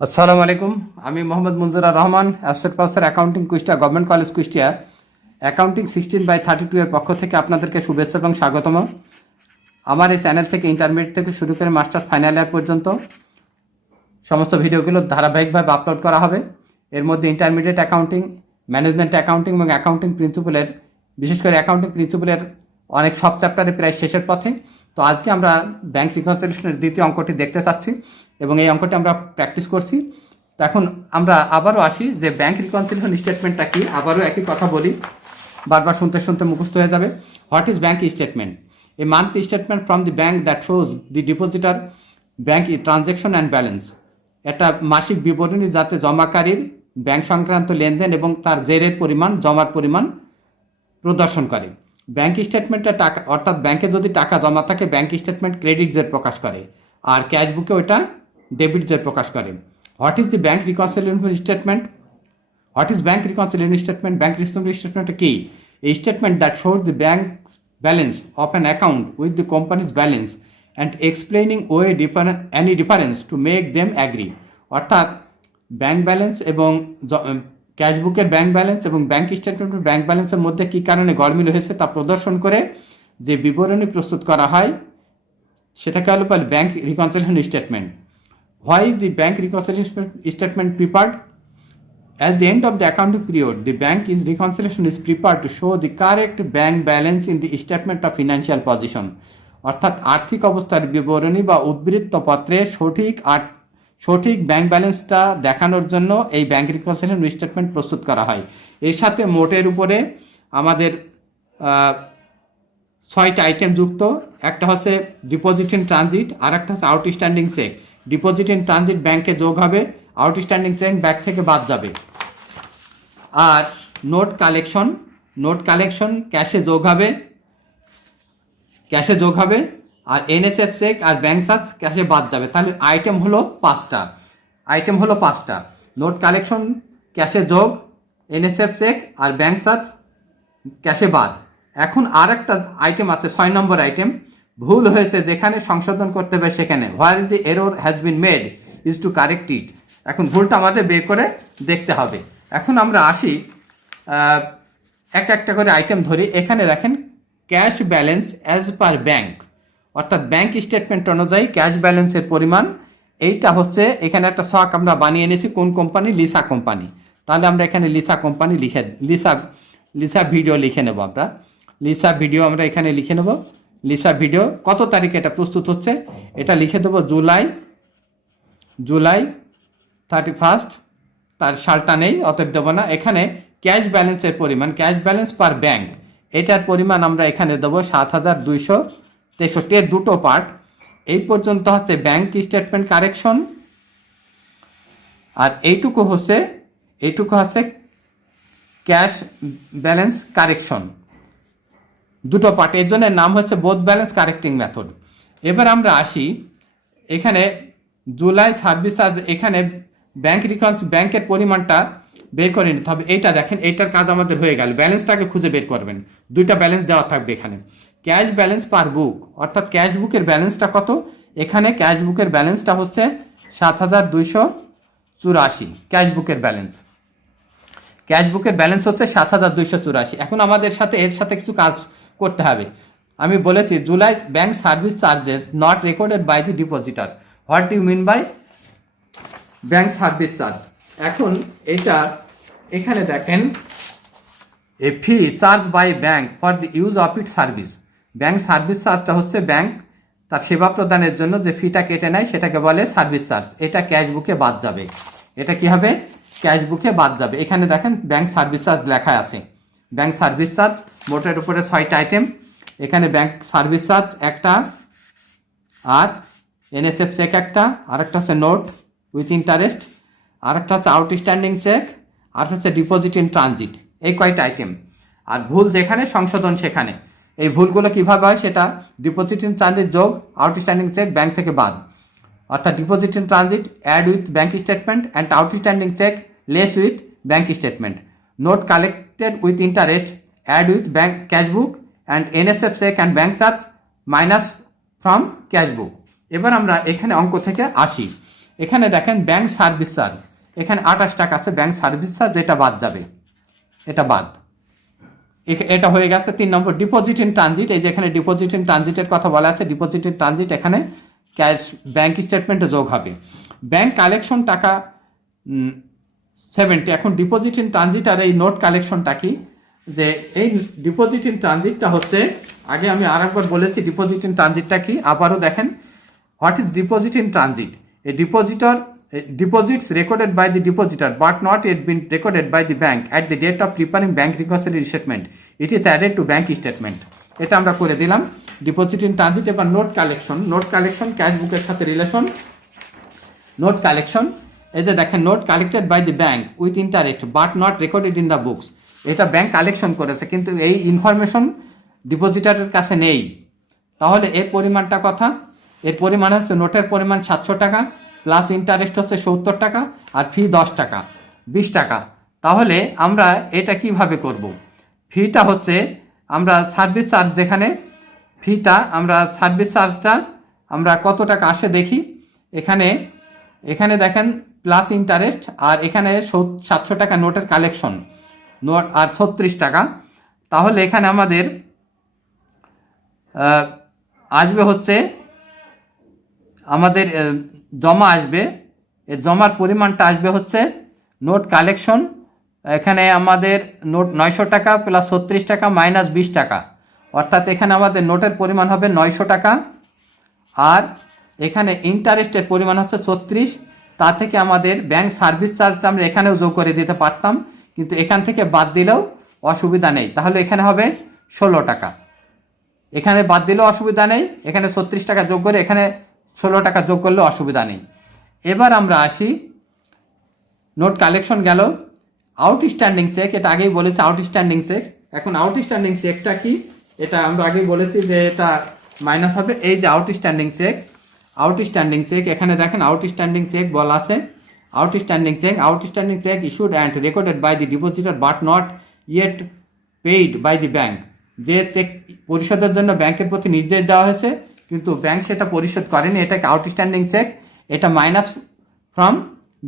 আসসালামু আলাইকুম। আমি Mohammad Munjur Rahman, associate professor accounting Kushtia, government college Kushtia. Accounting 16/32 এর পক্ষ থেকে আপনাদেরকে শুভেচ্ছা এবং স্বাগতম। আমার এই চ্যানেল থেকে ইন্টারমিডিয়েট থেকে শুরু করে মাস্টার্স ফাইনাল ইয়ার পর্যন্ত সমস্ত ভিডিওগুলো ধারাবাহিকভাবে আপলোড করা হবে। এর মধ্যে ইন্টারমিডিয়েট অ্যাকাউন্টিং, ম্যানেজমেন্ট অ্যাকাউন্টিং এবং অ্যাকাউন্টিং প্রিন্সিপালের, বিশেষ করে অ্যাকাউন্টিং প্রিন্সিপালের অনেক সব চ্যাপ্টারে প্রায় শেষের পথে। তো আজকে আমরা ব্যাংক রিকনসিলিয়েশনের দ্বিতীয় অঙ্কটি দেখতে চাচ্ছি এবং এই অঙ্কটি আমরা প্র্যাকটিস করছি। তো এখন আমরা আবারও আসি যে ব্যাংক রিকনসিলিয়েশন স্টেটমেন্টটা কি। আবারও একই কথা বলি, বারবার শুনতে শুনতে মুখস্থ হয়ে যাবে। What is bank statement? A monthly statement from the bank that shows the depositor bank transaction and balance. একটা মাসিক বিবরণী যাতে জমাকারীর ব্যাংক সংক্রান্ত লেনদেন এবং তার জেরের পরিমাণ, জমার পরিমাণ প্রদর্শন করে। ব্যাংক স্টেটমেন্টে টাকা, অর্থাৎ ব্যাংকে যদি টাকা জমা থাকে ব্যাংক স্টেটমেন্ট ক্রেডিট জের প্রকাশ করে, আর ক্যাশ বুকে ওইটা ডেবিট জের প্রকাশ করে। What is the bank reconciliation statement? What is bank reconciliation statement? Bank reconciliation statement কি? A statement that shows the bank's balance of an account with the company's balance and explaining any difference to make them agree. অর্থাৎ bank balance এবং cash বুকের bank balance এবং bank স্টেটমেন্টের bank ব্যালেন্সের মধ্যে কী কারণে গরমিল হয়েছে তা প্রদর্শন করে যে বিবরণী প্রস্তুত করা হয় সেটাকে হলো bank reconciliation statement. Why is the bank reconciliation statement prepared? At the end of the accounting period, the bank is reconciliation is prepared to show the correct bank balance in the statement of financial position. অর্থাৎ আর্থিক অবস্থার বিবরণী বা উদ্বৃত্ত পত্রে সঠিক bank ব্যালেন্সটা দেখানোর জন্য এই ব্যাংক রিকনসিলিয়েশন স্টেটমেন্ট প্রস্তুত করা হয়। এর সাথে মোটের উপরে আমাদের 6টা আইটেম যুক্ত। একটা হচ্ছে ডিপোজিট ইন ট্রানজিট, আর একটা হচ্ছে outstanding cheque. Deposit in transit ব্যাংকে যোগ হবে, আউটস্ট্যান্ডিং চেক ব্যাংক থেকে বাদ যাবে। আর নোট কালেকশন ক্যাশে যোগ হবে, আর এনএসএফ চেক আর ব্যাংক চার্জ ক্যাশে বাদ যাবে। তাহলে আইটেম হলো পাঁচটা। নোট কালেকশন ক্যাশে যোগ, এনএসএফ চেক আর ব্যাংক চার্জ ক্যাশে বাদ। এখন আর একটা আইটেম আছে, 6 নম্বর আইটেম, ভুল হয়েছে যেখানে সংশোধন করতে হবে সেখানে। Where is the error has been made is to correct it. এখন ভুলটা আমাদের বের করে দেখতে হবে। এখন আমরা আসি, একটা করে আইটেম ধরি। এখানে দেখেন cash balance as per bank, অর্থাৎ ব্যাংক স্টেটমেন্ট অনুযায়ী ক্যাশ ব্যালেন্সের পরিমাণ এইটা হচ্ছে। এখানে একটা শখ আমরা বানিয়ে নিয়েছি, কোন কোম্পানি? Lisa company. তাহলে আমরা এখানে লিসা কোম্পানি লিসা ভিডিও লিখে নেব। লিসা ভিডিও আমরা এখানে লিখে নেব। লিসা ভিডিও কত তারিখে এটা প্রস্তুত হচ্ছে এটা লিখে দেবো, জুলাই 31, তার সালটা নেই অতএব দেবো না। এখানে ক্যাশ ব্যালেন্সের পরিমাণ, ক্যাশ ব্যালেন্স পার ব্যাংক, এটার পরিমাণ আমরা এখানে দেবো 7,263। এর দুটো পার্ট। এই পর্যন্ত হচ্ছে ব্যাংক স্টেটমেন্ট কারেকশন, আর এইটুকু হচ্ছে ক্যাশ ব্যালেন্স কারেকশন, দুটো পার্ট। এর জন্য নাম হচ্ছে বোথ ব্যালেন্স কারেক্টিং মেথড। এবার আমরা আসি এখানে জুলাই 26, এখানে ব্যাংকের পরিমাণটা বের করে নিতে হবে। এইটা দেখেন, এইটার কাজ আমাদের হয়ে গেল। ব্যালেন্সটাকে খুঁজে বের করবেন, দুইটা ব্যালেন্স দেওয়া থাকবে এখানে। ক্যাশ ব্যালেন্স পার বুক, অর্থাৎ ক্যাশ বুকের ব্যালেন্সটা কত? এখানে ক্যাশ বুকের ব্যালেন্সটা হচ্ছে 7,284। ক্যাশ বুকের ব্যালেন্স হচ্ছে 7,284। এখন আমাদের এর সাথে কিছু কাজ করতে হবে। আমি বলেছি July bank service charges not recorded by the depositor. What do you mean by bank service charge? এখন এটা এখানে দেখেন, a fee charge by bank for the use of it service. Bank service চার্জটা হচ্ছে ব্যাংক তার সেবা প্রদানের জন্য যে ফিটা কেটে নেয় সেটাকে বলে সার্ভিস চার্জ। এটা ক্যাশ বুকে বাদ যাবে। এটা কি হবে? ক্যাশ বুকে বাদ যাবে। এখানে দেখেন ব্যাংক সার্ভিস চার্জ লেখা আছে। ব্যাংক সার্ভিস চার্জ মোটের উপরে 6টা আইটেম। এখানে ব্যাংক সার্ভিস চার্জ একটা, আর এনএসএফ চেক একটা, আর একটা হচ্ছে নোট উইথ ইন্টারেস্ট, আর একটা হচ্ছে আউটস্ট্যান্ডিং চেক, আর হচ্ছে ডিপোজিট ইন ট্রানজিট। এই কয়টা আইটেম। আর ভুল যেখানে, সংশোধন সেখানে। এই ভুলগুলো কীভাবে হয় সেটা, ডিপোজিট ইন ট্রানজিট যোগ, আউটস্ট্যান্ডিং চেক ব্যাংক থেকে বাদ। অর্থাৎ deposit in transit add with bank statement and outstanding cheque less with bank statement. Note collected with interest add with bank cash book and NSF cheque and bank charge minus from cash book. এবার আমরা এখানে অঙ্ক থেকে আসি। এখানে দেখেন bank service charge, এখানে 28 টাকা আছে ব্যাংক সার্ভিস চার্জ, এটা বাদ যাবে, এটা বাদ। এটা হয়ে গেছে 3 নম্বর। ডিপোজিট ইন ট্রানজিট, এই যে এখানে ডিপোজিট ইন ট্রানজিটের কথা বলা আছে, ডিপোজিট ইন ট্রানজিট এখানে ক্যাশ ব্যাংক স্টেটমেন্টে যোগ হবে। ব্যাংক কালেকশন টাকা 70। এখন ডিপোজিট ইন ট্রানজিট আর এই নোট কালেকশনটা কি, যে এই ডিপোজিট ইন ট্রানজিটটা হচ্ছে, আগে আমি আরেকবার বলেছি ডিপোজিট ইন ট্রানজিটটা কি, আবারও দেখেন। What is deposit in transit? A depositor deposits recorded by the depositor but not yet been recorded by the bank at the date of preparing bank reconciliation statement. It is added to bank statement. এটা আমরা করে দিলাম deposit in transit. এবার note collection, note collection cash বুকের সাথে relation. Note collection, এই যে দেখেন note collected by the bank with interest but not recorded in the books. এটা ব্যাংক কালেকশন করেছে কিন্তু এই ইনফরমেশন ডিপোজিটারের কাছে নেই। তাহলে এর পরিমাণটা কথা, এর পরিমাণ হচ্ছে নোটের পরিমাণ 700 টাকা প্লাস ইন্টারেস্ট হচ্ছে 70 টাকা আর ফি 10 টাকা 20 টাকা। তাহলে আমরা এটা কিভাবে করব? ফিটা হচ্ছে আমরা সার্ভিস চার্জ, যেখানে ফিটা আমরা সার্ভিস চার্জটা আমরা কত টাকা আসে দেখি। এখানে দেখেন প্লাস ইন্টারেস্ট আর এখানে 700 টাকা নোটের কালেকশন, নোট আর 36 টাকা। তাহলে এখানে আমাদের আসবে হচ্ছে আমাদের জমা আসবে, এর জমার পরিমাণটা আসবে হচ্ছে নোট কালেকশন, এখানে আমাদের নোট 900 টাকা প্লাস 36 টাকা মাইনাস 20 টাকা, অর্থাৎ এখানে আমাদের নোটের পরিমাণ হবে 900 টাকা। আর এখানে ইন্টারেস্টের পরিমাণ হচ্ছে 36, তা থেকে আমাদের ব্যাংক সার্ভিস চার্জ আমরা এখানেও যোগ করে দিতে পারতাম, কিন্তু এখান থেকে বাদ দিলেও অসুবিধা নেই। তাহলে এখানে হবে 16 টাকা, এখানে বাদ দিলেও অসুবিধা নেই, এখানে 36 টাকা যোগ করে এখানে 16 টাকা যোগ করলেও অসুবিধা নেই। এবার আমরা আসি, নোট কালেকশন গেল। আউটস্ট্যান্ডিং চেক, এটা আগেই বলেছি আউটস্ট্যান্ডিং চেক। এখন আউটস্ট্যান্ডিং চেকটা কি, এটা আমরা আগেই বলেছি যে এটা মাইনাস হবে। এই যে আউটস্ট্যান্ডিং চেক, আউটস্ট্যান্ডিং চেক এখানে দেখেন আউটস্ট্যান্ডিং চেক বলা আছে। Outstanding cheque issued and recorded by the depositor but not yet paid by the bank. যে চেক পরিশোধের জন্য ব্যাংকের প্রতি নির্দেশ দেওয়া হয়েছে কিন্তু ব্যাংক সেটা পরিশোধ করেনি, এটাকে আউটস্ট্যান্ডিং চেক। এটা মাইনাস ফ্রম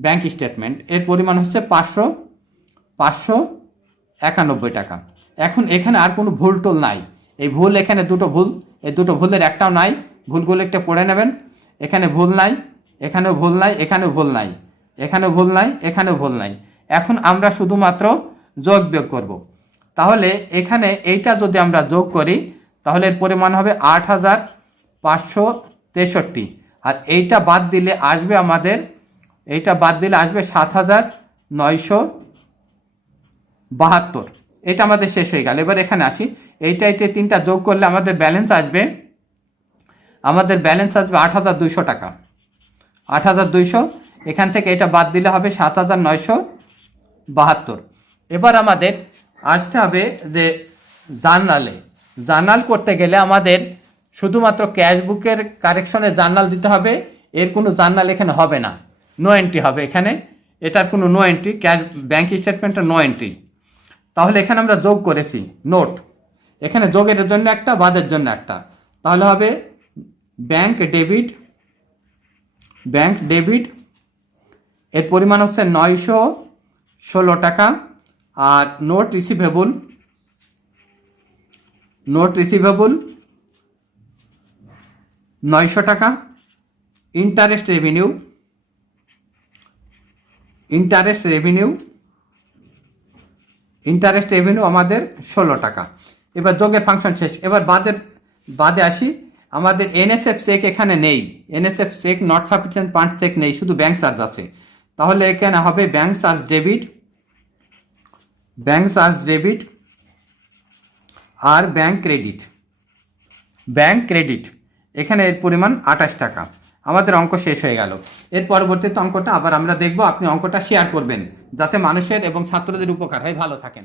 ব্যাংক স্টেটমেন্ট, এর পরিমাণ হচ্ছে 591 টাকা। এখন এখানে আর কোনো ভুল টোল নাই, এই ভুল এখানে দুটো ভুল, এই দুটো ভুলের একটাও নাই, ভুলগুলো একটা পড়ে নেবেন। এখানে ভুল নাই, এখানেও ভুল নাই, এখানেও ভুল নাই, এখানেও ভুল নাই, এখানেও ভুল নাই। এখন আমরা শুধুমাত্র যোগ বিয়োগ করব। তাহলে এখানে এইটা যদি আমরা যোগ করি তাহলে এর পরিমাণ হবে 8563, আর এইটা বাদ দিলে আসবে আমাদের, এইটা বাদ দিলে আসবে 7972। এটা আমাদের শেষ হয়ে গেল। এবার এখানে আসি, এইটা তিনটা যোগ করলে আমাদের ব্যালেন্স আসবে, 8200 টাকা, 8200। এখান থেকে এটা বাদ দিলে হবে 7972। এবার আমাদের আসতে হবে যে জার্নাল করতে গেলে আমাদের শুধুমাত্র ক্যাশ বুকের কারেকশনে জার্নাল দিতে হবে, এর কোনো জার্নাল এখানে হবে না, নো এন্ট্রি হবে এখানে, এটার কোনো নো এন্ট্রি, ক্যাশ ব্যাংক স্টেটমেন্টের নো এন্ট্রি। তাহলে এখানে আমরা যোগ করেছি নোট, এখানে যোগের জন্য একটা, বাদের জন্য একটা, তাহলে হবে ব্যাংক ডেবিট, এর পরিমাণ হচ্ছে 916 টাকা। আর নোট রিসিভেবল 900 টাকা। ইন্টারেস্ট রেভিনিউ আমাদের 16 টাকা। এবার যোগের ফাংশন শেষ। এবার বাদে আসি, আমাদের এনএসএফ চেক এখানে নেই, NSF cheque not sufficient fund cheque নেই, শুধু ব্যাংক চার্জ আছে। তাহলে এখানে হবে ব্যাংক চার্জ ডেবিট আর ব্যাংক ক্রেডিট, এখানে এর পরিমাণ 28 টাকা। আমাদের অঙ্ক শেষ হয়ে গেল। এর পরবর্তীতে অঙ্কটা আবার আমরা দেখব, আপনি অঙ্কটা শেয়ার করবেন যাতে মানুষের এবং ছাত্রদের উপকার হয়। ভালো থাকেন।